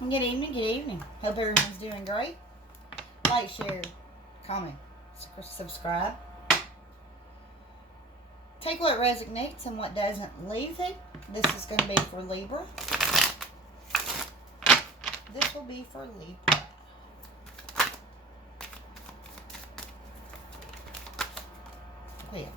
Good evening, good evening. Hope everyone's doing great. Like, share, comment, subscribe. Take what resonates and what doesn't, leave it. This is going to be for Libra. This will be for Libra. Well.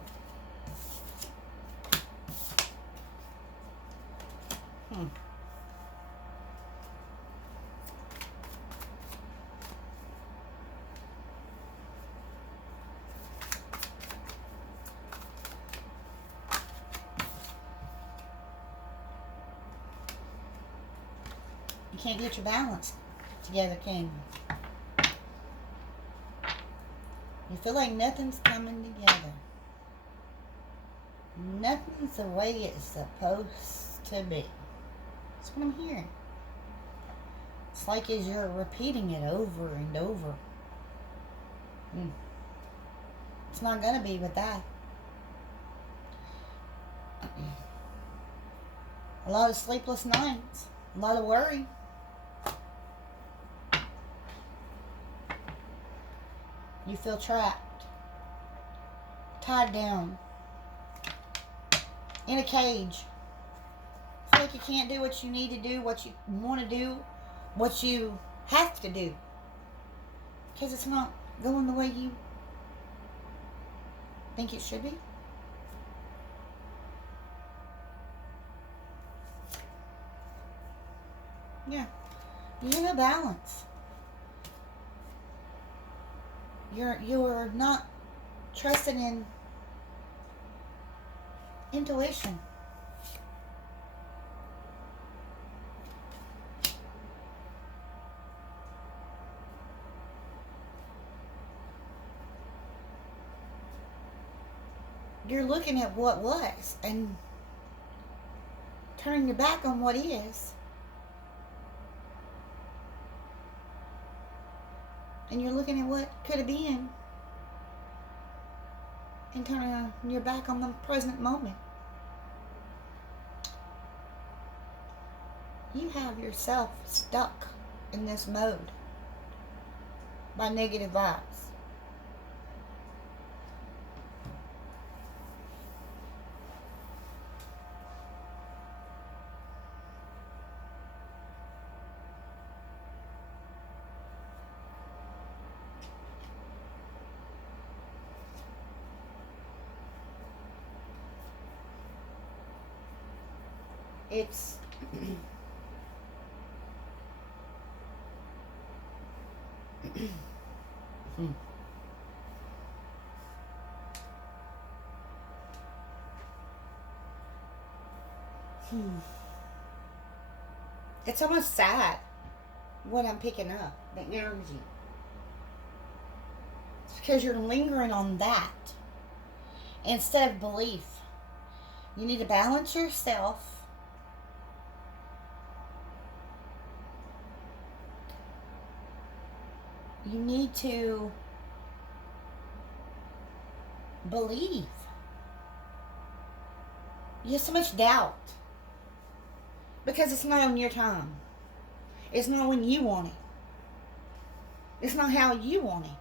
You can't get your balance together, can you? You feel like nothing's coming together. Nothing's the way it's supposed to be. That's what I'm hearing. It's like as you're repeating it over and over. It's not going to be with that. A lot of sleepless nights. A lot of worry. You feel trapped. Tied down. In a cage. Feel like you can't do what you need to do, what you want to do, what you have to do. Because it's not going the way you think it should be. Yeah. You're in a balance. You're not trusting in intuition. You're looking at what was and turning your back on what is. And you're looking at what could have been and turning your back on the present moment. You have yourself stuck in this mode by negative vibes. It's it's almost sad what I'm picking up, the energy. It's because you're lingering on that instead of belief. You need to balance yourself. You need to believe. You have so much doubt because it's not on your time. It's not when you want it. It's not how you want it.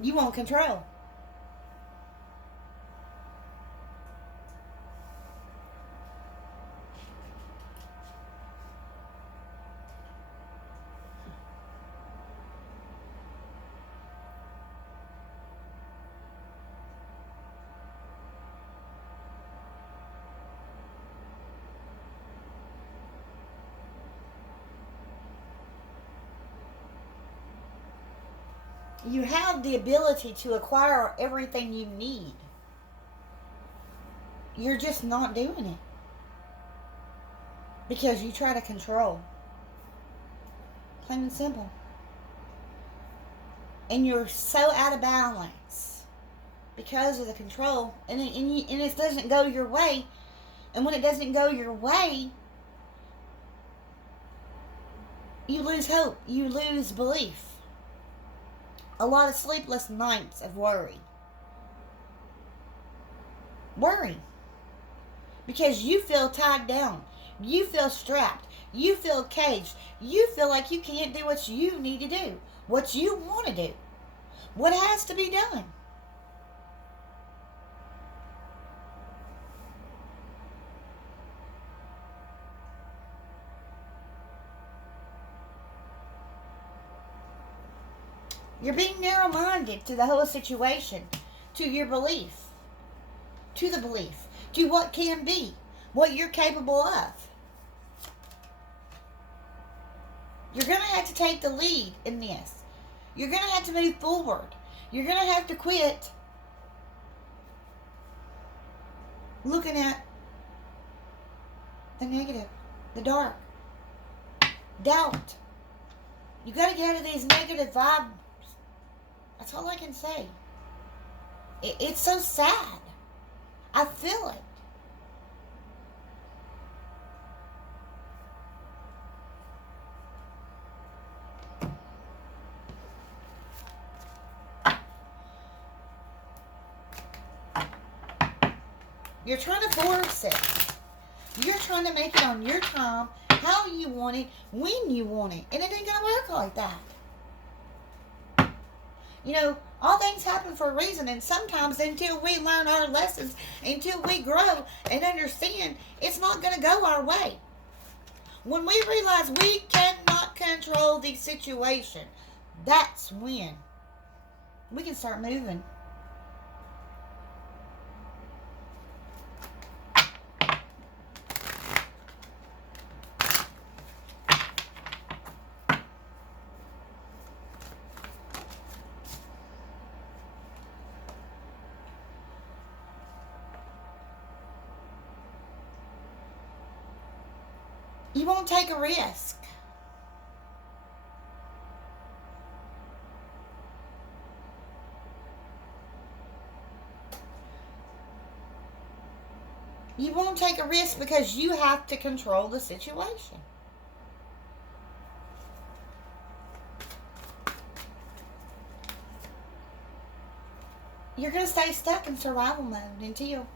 You want control. You have the ability to acquire everything you need. You're just not doing it. Because you try to control. Plain and simple. And you're so out of balance because of the control. And it doesn't go your way. And when it doesn't go your way, you lose hope. You lose belief. A lot of sleepless nights of worry. Worry. Because you feel tied down. You feel strapped. You feel caged. You feel like you can't do what you need to do, what you want to do, what has to be done. You're being narrow-minded to the whole situation, to your belief, to the belief, to what can be, what you're capable of. You're going to have to take the lead in this. You're going to have to move forward. You're going to have to quit looking at the negative, the dark, doubt. You got to get out of these negative vibes. That's all I can say. It's so sad. I feel it. You're trying to force it. You're trying to make it on your time, how you want it, when you want it. And it ain't going to work like that. You know, all things happen for a reason. And sometimes until we learn our lessons, until we grow and understand, it's not going to go our way. When we realize we cannot control the situation, that's when we can start moving. You won't take a risk. You won't take a risk because you have to control the situation. You're going to stay stuck in survival mode until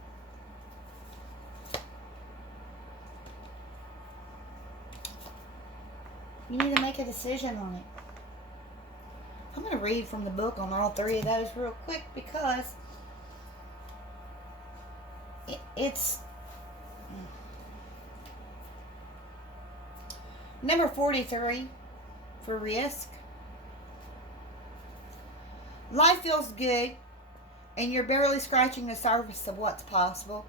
you need to make a decision on it. I'm going to read from the book on all three of those real quick because it's number 43 for risk. Life feels good and you're barely scratching the surface of what's possible.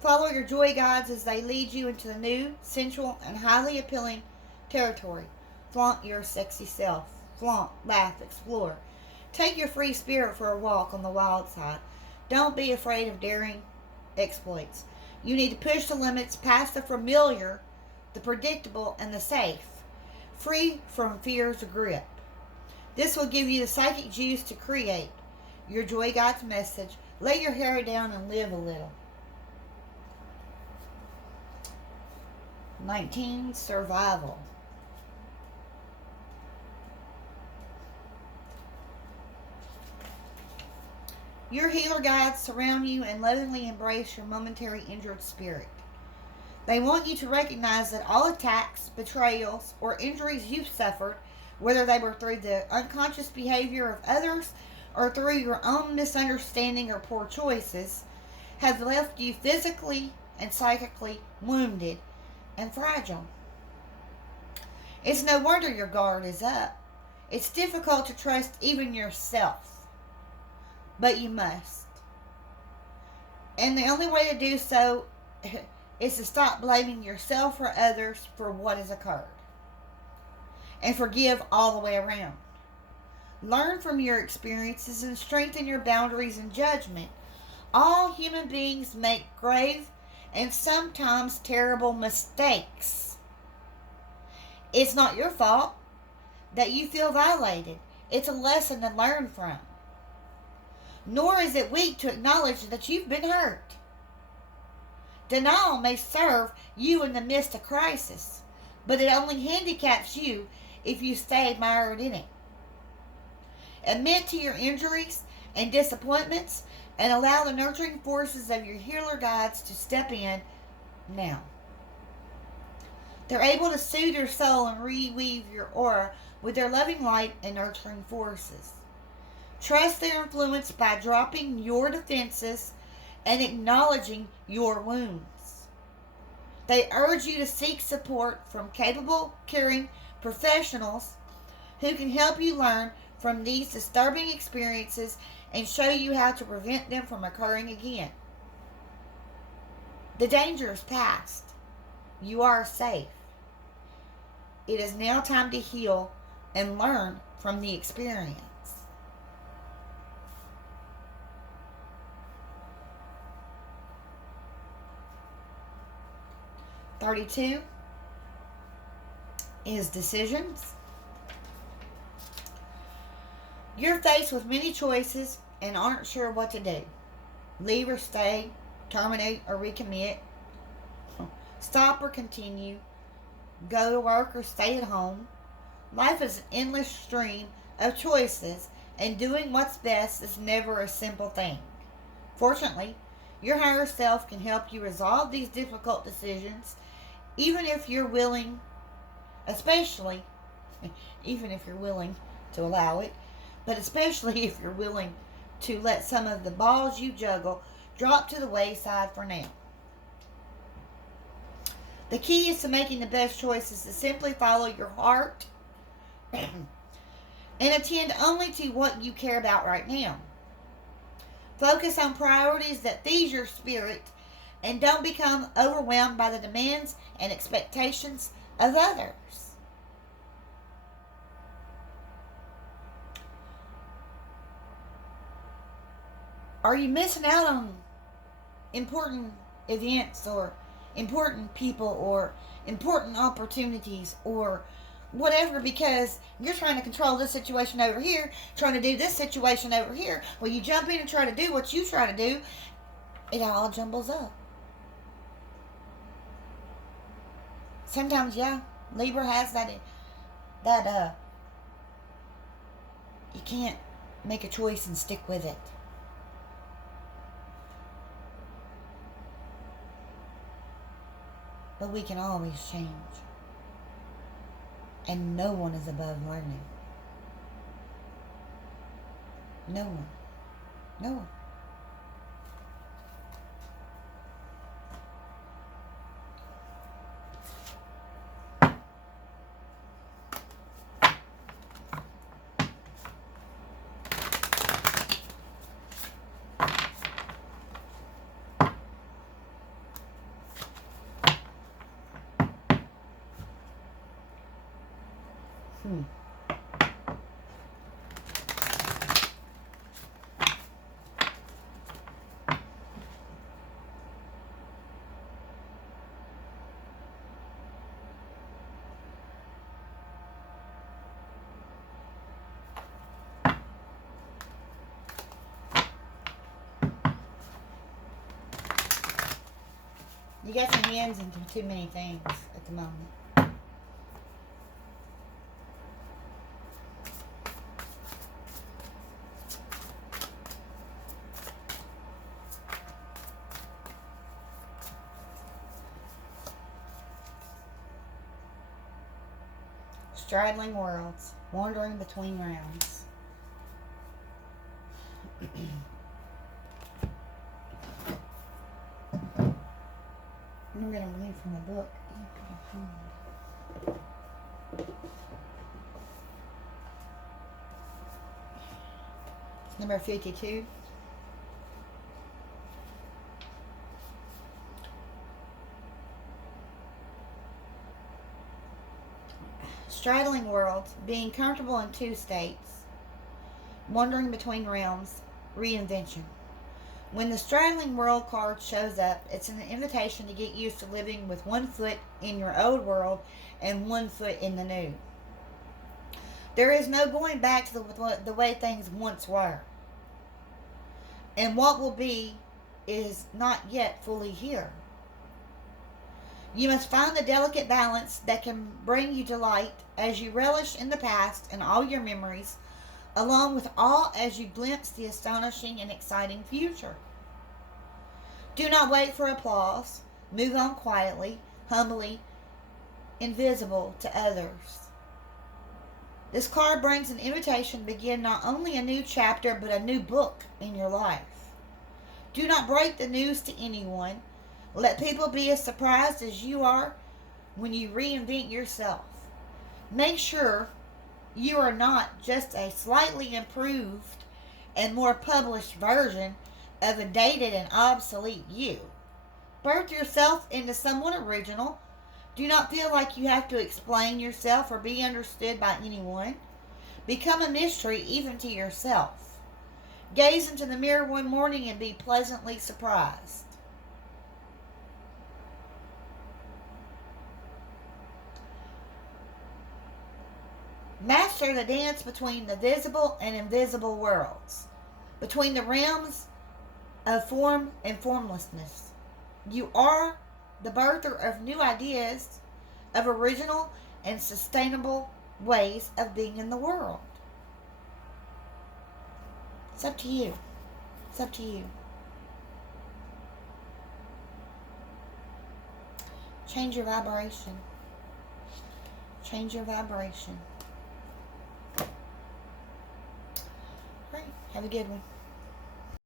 Follow your joy guides as they lead you into the new, sensual, and highly appealing territory. Flaunt your sexy self. Flaunt, laugh, explore. Take your free spirit for a walk on the wild side. Don't be afraid of daring exploits. You need to push the limits past the familiar, the predictable, and the safe. Free from fear's grip. This will give you the psychic juice to create your joy guide's message. Lay your hair down and live a little. 19. Survival. Your healer guides surround you and lovingly embrace your momentary injured spirit. They want you to recognize that all attacks, betrayals, or injuries you've suffered, whether they were through the unconscious behavior of others or through your own misunderstanding or poor choices, have left you physically and psychically wounded and fragile. It's no wonder your guard is up. It's difficult to trust even yourself. But you must. And the only way to do so is to stop blaming yourself or others for what has occurred. And forgive all the way around. Learn from your experiences and strengthen your boundaries and judgment. All human beings make grave and sometimes terrible mistakes. It's not your fault that you feel violated. It's a lesson to learn from. Nor is it weak to acknowledge that you've been hurt. Denial may serve you in the midst of crisis, but it only handicaps you if you stay mired in it. Admit to your injuries and disappointments and allow the nurturing forces of your healer guides to step in now. They're able to soothe your soul and reweave your aura with their loving light and nurturing forces. Trust their influence by dropping your defenses and acknowledging your wounds. They urge you to seek support from capable, caring professionals who can help you learn from these disturbing experiences and show you how to prevent them from occurring again. The danger is past. You are safe. It is now time to heal and learn from the experience. $32 is decisions. You're faced with many choices and aren't sure what to do. Leave or stay, terminate or recommit, stop or continue, go to work or stay at home. Life is an endless stream of choices, and doing what's best is never a simple thing. Fortunately, your higher self can help you resolve these difficult decisions, even if you're willing, even if you're willing to allow it, but especially if you're willing to let some of the balls you juggle drop to the wayside for now. The key is to making the best choices to simply follow your heart and attend only to what you care about right now. Focus on priorities that feed your spirit and don't become overwhelmed by the demands and expectations of others. Are you missing out on important events or important people or important opportunities or whatever because you're trying to control this situation over here, trying to do this situation over here? Well, you jump in and try to do what you try to do, it all jumbles up. Sometimes, yeah, Libra has that you can't make a choice and stick with it. But we can always change. And no one is above learning. No one. No one. You got your hands into too many things at the moment. Straddling worlds, wandering between realms. I'm going to read from the book. Number 52. Straddling worlds, being comfortable in two states, wandering between realms, reinvention. When the straddling world card shows up, it's an invitation to get used to living with one foot in your old world and one foot in the new. There is no going back to the way things once were. And what will be is not yet fully here. You must find the delicate balance that can bring you delight as you relish in the past and all your memories, along with awe as you glimpse the astonishing and exciting future. Do not wait for applause. Move on quietly, humbly, invisible to others. This card brings an invitation to begin not only a new chapter, but a new book in your life. Do not break the news to anyone. Let people be as surprised as you are when you reinvent yourself. Make sure you are not just a slightly improved and more published version of a dated and obsolete you. Birth yourself into someone original. Do not feel like you have to explain yourself or be understood by anyone. Become a mystery even to yourself. Gaze into the mirror one morning and be pleasantly surprised. Master the dance between the visible and invisible worlds, between the realms of form and formlessness. You are the birther of new ideas, of original and sustainable ways of being in the world. It's up to you. It's up to you. Change your vibration. Change your vibration. All right. Have a good one.